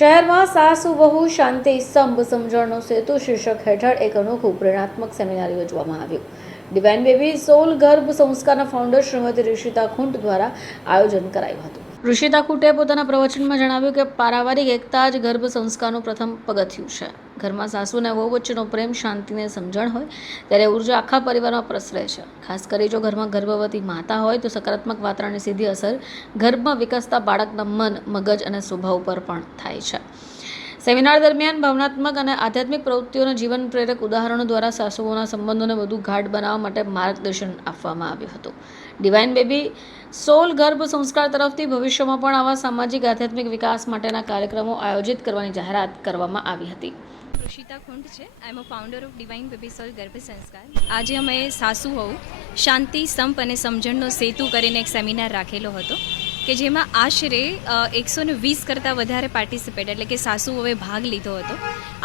શહેરમાં સાસુ વહુ શાંતિ સ્તંભ સમજણનો સેતુ શીર્ષક હેઠળ એક અનોખું પ્રેરણાત્મક સેમિનાર યોજવામાં આવ્યું. ડિવાઇન બેબી સોલ ગર્ભ સંસ્કારના ફાઉન્ડર શ્રીમતી ઋષિતા ખૂંટ દ્વારા આયોજન કરાયું હતું. ઋષિતા ખૂંટે પોતાના પ્રવચનમાં જણાવ્યું કે પારિવારિક એકતા જ ગર્ભ સંસ્કારનું પ્રથમ પગથિયું છે. ઘરમાં સાસુ અને વહુ વચ્ચેનો પ્રેમ, શાંતિને સમજણ હોય ત્યારે ઉર્જા આખા પરિવારમાં પ્રસરે છે. ખાસ કરી જો ઘરમાં ગર્ભવતી માતા હોય તો સકારાત્મક વાતાવરણની સીધી અસર ગર્ભમાં વિકસતા બાળકના મન, મગજ અને સ્વભાવ પર પણ થાય છે. સેમિનાર દરમિયાન ભાવનાત્મક અને આધ્યાત્મિક પ્રવૃત્તિઓના જીવન પ્રેરક ઉદાહરણો દ્વારા સાસુઓના સંબંધોને વધુ ગાઢ બનાવવા માટે માર્ગદર્શન આપવામાં આવ્યું હતું. ડિવાઇન બેબી સોલ ગર્ભ સંસ્કાર તરફથી ભવિષ્યમાં પણ આવા સામાજિક આધ્યાત્મિક વિકાસ માટેના કાર્યક્રમો આયોજિત કરવાની જાહેરાત કરવામાં આવી હતી. ઋષિતા ખૂંટ છે. આઈ એમ અ ફાઉન્ડર ઓફ ડિવાઇન બેબી સોલ ગર્ભ સંસ્કાર. આજે અમે સાસુ વહુ શાંતિ, સંપ અને સમજણનો સેતુ કરીને એક સેમિનાર રાખેલો હતો કે જેમાં આશરે 120 કરતાં વધારે પાર્ટિસિપેટ એટલે કે સાસુઓએ ભાગ લીધો હતો.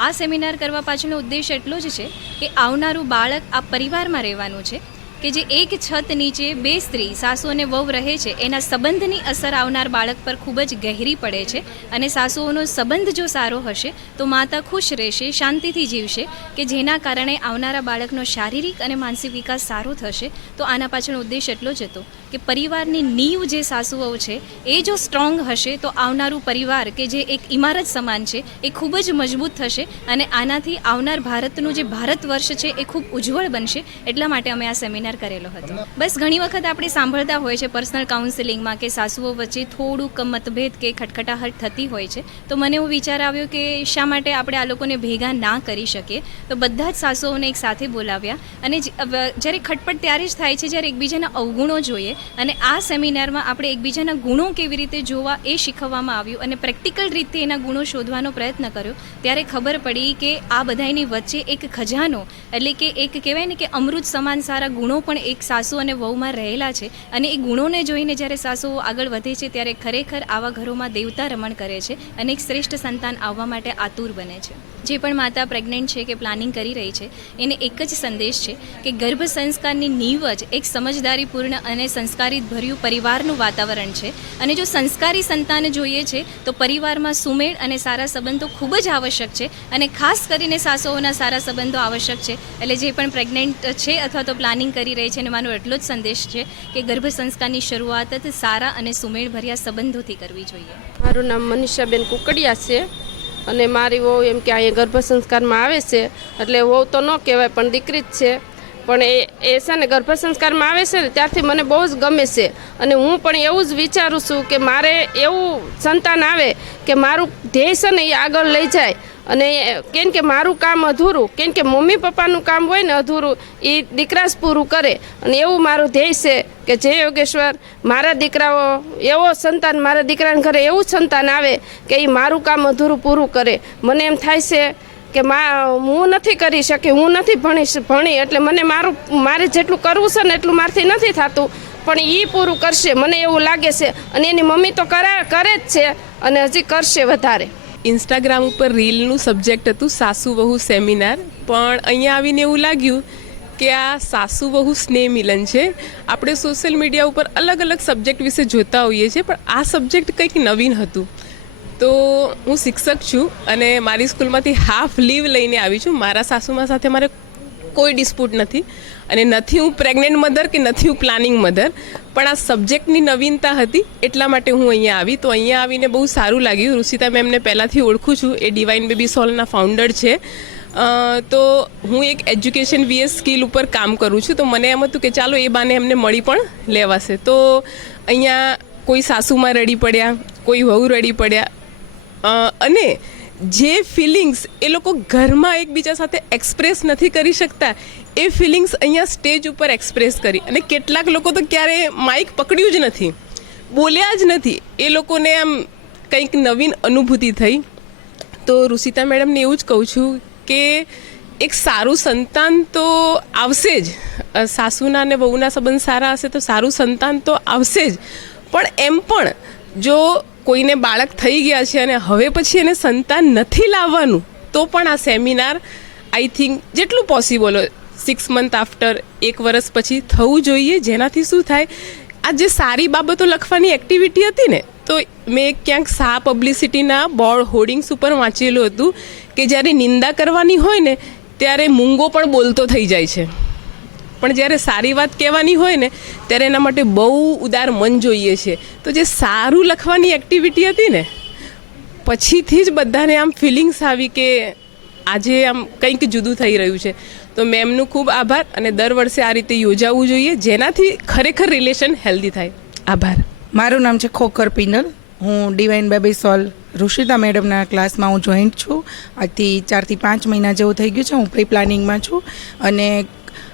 આ સેમિનાર કરવા પાછળનો ઉદ્દેશ એટલો જ છે કે આવનારું બાળક આ પરિવારમાં રહેવાનું છે કે જે એક છત નીચે બે સ્ત્રી, સાસુ અને વહુ રહે છે, એના સંબંધની અસર આવનાર બાળક પર ખૂબ જ ગહેરી પડે છે. અને સાસુઓનો સંબંધ જો સારો હશે તો માતા ખુશ રહેશે, શાંતિથી જીવશે, કે જેના કારણે આવનારા બાળકનો શારીરિક અને માનસિક વિકાસ સારો થશે. તો આના પાછળનો ઉદ્દેશ એટલો જ હતો કે પરિવારની નીંવ જે સાસુઓ છે એ જો સ્ટ્રોંગ હશે તો આવનારું પરિવાર કે જે એક ઇમારત સમાન છે એ ખૂબ જ મજબૂત થશે અને આનાથી આવનાર ભારતનું જે ભારત વર્ષ છે એ ખૂબ ઉજ્જવળ બનશે. એટલા માટે અમે આ સેમિનાર કરેલો હતો. બસ ઘણી વખત આપણે સાંભળતા હોય છે પર્સનલ કાઉન્સેલિંગમાં કે સાસુઓ વચ્ચે થોડુંક મતભેદ કે ખટખટાહટ થતી હોય છે. તો મને એવો વિચાર આવ્યો કે શા માટે આપણે આ લોકોને ભેગા ના કરી શકીએ. તો બધા જ સાસુઓને એક સાથે બોલાવ્યા અને જ્યારે ખટપટ ત્યારે જ થાય છે જ્યારે એકબીજાના અવગુણો જોઈએ, અને આ સેમિનારમાં આપણે એકબીજાના ગુણો કેવી રીતે જોવા એ શીખવવામાં આવ્યું અને પ્રેક્ટિકલ રીતે એના ગુણો શોધવાનો પ્રયત્ન કર્યો. ત્યારે ખબર પડી કે આ બધાની વચ્ચે એક ખજાનો એટલે કે એક કહેવાય ને કે અમૃત સમાન સારા ગુણો પણ એક સાસુ અને વહુમાં રહેલા છે. અને એ ગુણોને જોઈને જ્યારે સાસુઓ આગળ વધે છે ત્યારે ખરેખર આવા ઘરોમાં દેવતા રમણ કરે છે અને એક શ્રેષ્ઠ સંતાન આવવા માટે આતુર બને છે. જે પણ માતા પ્રેગ્નન્ટ છે કે પ્લાનિંગ કરી રહી છે એને એક જ સંદેશ છે કે ગર્ભ સંસ્કારની નીંવ જ એક સમજદારીપૂર્ણ અને સંસ્કારિત ભર્યું પરિવારનું વાતાવરણ છે. અને જો સંસ્કારી સંતાન જોઈએ છે તો પરિવારમાં સુમેળ અને સારા સંબંધો ખૂબ જ આવશ્યક છે. અને ખાસ કરીને સાસુઓના સારા સંબંધો આવશ્યક છે. એટલે જે પણ પ્રેગ્નન્ટ છે અથવા તો પ્લાનિંગ કરી રહી છે અને મારો એટલો જ સંદેશ છે કે ગર્ભ સંસ્કારની શરૂઆત જ સારા અને સુમેળભર્યા સંબંધોથી કરવી જોઈએ. મારું નામ મનીષાબેન કુકડિયા છે અને મારી વહુ એમ કે અહીંયા ગર્ભ સંસ્કારમાં આવે છે એટલે વહુ તો ન કહેવાય પણ દીકરી જ છે. પણ એ છે ને ગર્ભ સંસ્કારમાં આવે છે ને ત્યારથી મને બહુ જ ગમે છે. અને હું પણ એવું જ વિચારું છું કે મારે એવું સંતાન આવે કે મારું ધ્યેય છે ને એ આગળ લઈ જાય. અને કેમ કે મારું કામ અધૂરું, કેમ કે મમ્મી પપ્પાનું કામ હોય ને અધૂરું, એ દીકરા જ પૂરું કરે. અને એવું મારું ધ્યેય છે કે જય યોગેશ્વર મારા દીકરાઓ એવો સંતાન, મારા દીકરાને ઘરે એવું સંતાન આવે કે એ મારું કામ અધૂરું પૂરું કરે. મને એમ થાય છે કે હું નથી કરી શકી, હું નથી ભણી એટલે મને મારે જેટલું કરવું છે ને એટલું મારથી નથી થતું, પણ એ પૂરું કરશે મને એવું લાગે છે. અને એની મમ્મી તો કરે જ છે અને હજી કરશે વધારે. ઇન્સ્ટાગ્રામ ઉપર રીલનું સબ્જેક્ટ હતું સાસુ વહુ સેમિનાર, પણ અહીંયા આવીને એવું લાગ્યું કે આ સાસુ વહુ સ્નેહ મિલન છે. આપણે સોશિયલ મીડિયા ઉપર અલગ અલગ સબ્જેક્ટ વિશે જોતા હોઈએ છીએ, પણ આ સબ્જેક્ટ કંઈક નવીન હતું. તો હું શિક્ષક છું અને મારી સ્કૂલમાંથી હાફ લીવ લઈને આવી છું. મારા સાસુમા સાથે મારે કોઈ ડિસ્પ્યુટ નથી અને નથી હું પ્રેગ્નન્ટ મધર કે નથી હું પ્લાનિંગ મધર, પણ આ સબ્જેક્ટની નવીનતા હતી એટલા માટે હું અહીંયા આવી. તો અહીંયા આવીને બહુ સારું લાગ્યું. ઋષિતા મેમને પહેલાંથી ઓળખું છું, એ ડિવાઇન બેબી સોલના ફાઉન્ડર છે. તો હું એક એજ્યુકેશન વીએસ સ્કિલ ઉપર કામ કરું છું. તો મને એમ હતું કે ચાલો એ બાને એમને મળી પણ લેવાશે. તો અહીંયા કોઈ સાસુમાં રડી પડ્યા, કોઈ વહુ રડી પડ્યા અને જે ફિલિંગ્સ એ લોકો ઘરમાં એકબીજા સાથે એક્સપ્રેસ નથી કરી શકતા એ ફિલિંગ્સ અહીંયા સ્ટેજ ઉપર એક્સપ્રેસ કરી. અને કેટલાક લોકો તો ક્યારે માઇક પકડ્યું જ નથી, બોલ્યા જ નથી. એ લોકોને આમ કંઈક નવીન અનુભૂતિ થઈ. તો ઋષિતા મેડમને એવું જ કહું છું કે એક સારું સંતાન તો આવશે જ. સાસુના અને વહુના સંબંધ સારા હશે તો સારું સંતાન તો આવશે જ. પણ એમ પણ જો કોઈને બાળક થઈ ગયા છે અને હવે પછી એને સંતાન નથી લાવવાનું તો પણ આ સેમિનાર આઈ થિંક જેટલું પોસિબલ હોય 6 મંથ આફ્ટર, 1 વર્ષ પછી થવું જોઈએ. જેનાથી શું થાય, આ જે સારી બાબતો લખવાની એક્ટિવિટી હતી ને તો મેં ક્યાંક સા પબ્લિસિટીના બોર્ડ હોર્ડિંગ્સ ઉપર વાંચેલું હતું કે જ્યારે નિંદા કરવાની હોય ને ત્યારે મૂંગો પણ બોલતો થઈ જાય છે, પણ જ્યારે સારી વાત કહેવાની હોય ને ત્યારે એના માટે બહુ ઉદાર મન જોઈએ છે. તો જે સારું લખવાની એક્ટિવિટી હતી ને પછીથી જ બધાને આમ ફિલિંગ્સ આવી કે આજે આમ કંઈક જુદું થઈ રહ્યું છે. તો મેમનું ખૂબ આભાર, અને દર વર્ષે આ રીતે યોજાવું જોઈએ જેનાથી ખરેખર રિલેશન હેલ્ધી થાય. આભાર. મારું નામ છે ખોખર પિનલ. હું ડિવાઇન બેબી સોલ ઋષિતા મેડમના ક્લાસમાં હું જોઈન્ટ છું. આજથી 4 થી 5 મહિના જેવું થઈ ગયું છે. હું પ્રી પ્લાનિંગમાં છું, અને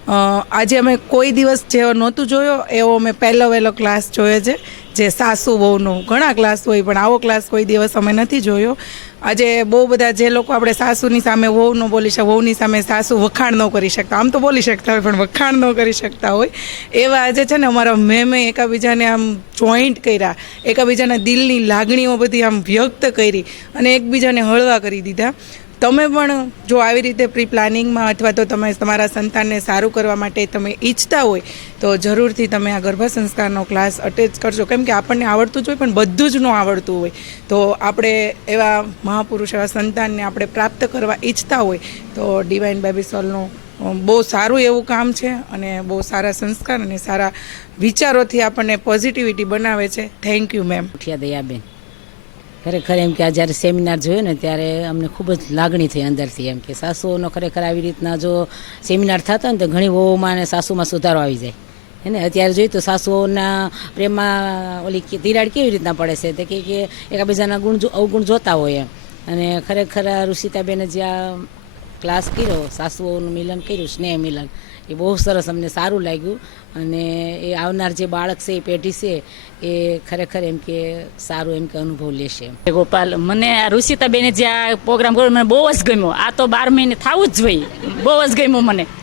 આજે અમે કોઈ દિવસ જેવો નહોતું જોયો એવો અમે પહેલો ક્લાસ જોયો છે, જે સાસુ વહુનો. ઘણા ક્લાસ હોય પણ આવો ક્લાસ કોઈ દિવસ અમે નથી જોયો. આજે બહુ બધા જે લોકો આપણે સાસુની સામે વહુ ન બોલી શકતા, વહુની સામે સાસુ વખાણ ન કરી શકતા, આમ તો બોલી શકતા હોય પણ વખાણ ન કરી શકતા હોય, એવા આજે છે ને અમારા મેમે એકબીજાને આમ જોઈન્ટ કર્યા, એકબીજાના દિલની લાગણીઓ બધી આમ વ્યક્ત કરી અને એકબીજાને હળવા કરી દીધા. તમે પણ જો આવી રીતે પ્રી પ્લાનિંગમાં અથવા તો તમે તમારા સંતાનને સારું કરવા માટે તમે ઈચ્છતા હોય તો જરૂરથી તમે આ ગર્ભ સંસ્કારનો ક્લાસ અટેચ કરજો. કેમ કે આપણને આવડતું જ હોય પણ બધું જ ન આવડતું હોય. તો આપણે એવા મહાપુરુષ, એવા સંતાનને આપણે પ્રાપ્ત કરવા ઈચ્છતા હોય તો ડિવાઇન બેબી સોલનું બહુ સારું એવું કામ છે, અને બહુ સારા સંસ્કાર અને સારા વિચારોથી આપણને પોઝિટિવિટી બનાવે છે. Thank you ma'am. દયાબેન, ખરેખર એમ કે આ જ્યારે સેમિનાર જોયો ને ત્યારે અમને ખૂબ જ લાગણી થઈ અંદરથી, એમ કે સાસુઓનો ખરેખર આવી રીતના જો સેમિનાર થતો ને તો ઘણી વહુમાં અને સાસુમાં સુધારો આવી જાય. હે ને અત્યારે જોઈએ તો સાસુઓના પ્રેમમાં ઓલી તિરાડ કેવી રીતના પડે છે તે કે એકબીજાના અવગુણ જોતા હોય એમ. અને ખરેખર ઋષિતાબેને જ્યાં ક્લાસ કર્યો, સાસુઓનું મિલન કર્યું, સ્નેહ મિલન, એ બહુ સરસ અમને સારું લાગ્યું. અને એ આવનાર જે બાળક છે, એ પેઢી છે, એ ખરેખર એમ કે સારું એમ કે અનુભવ લેશે. ગોપાલ, મને આ ઋષિતાબેને જે આ પ્રોગ્રામ કર્યો મને બહુ જ ગમ્યો. આ તો 12 મહિને થવું જ જોઈએ, બહુ જ ગમ્યું મને.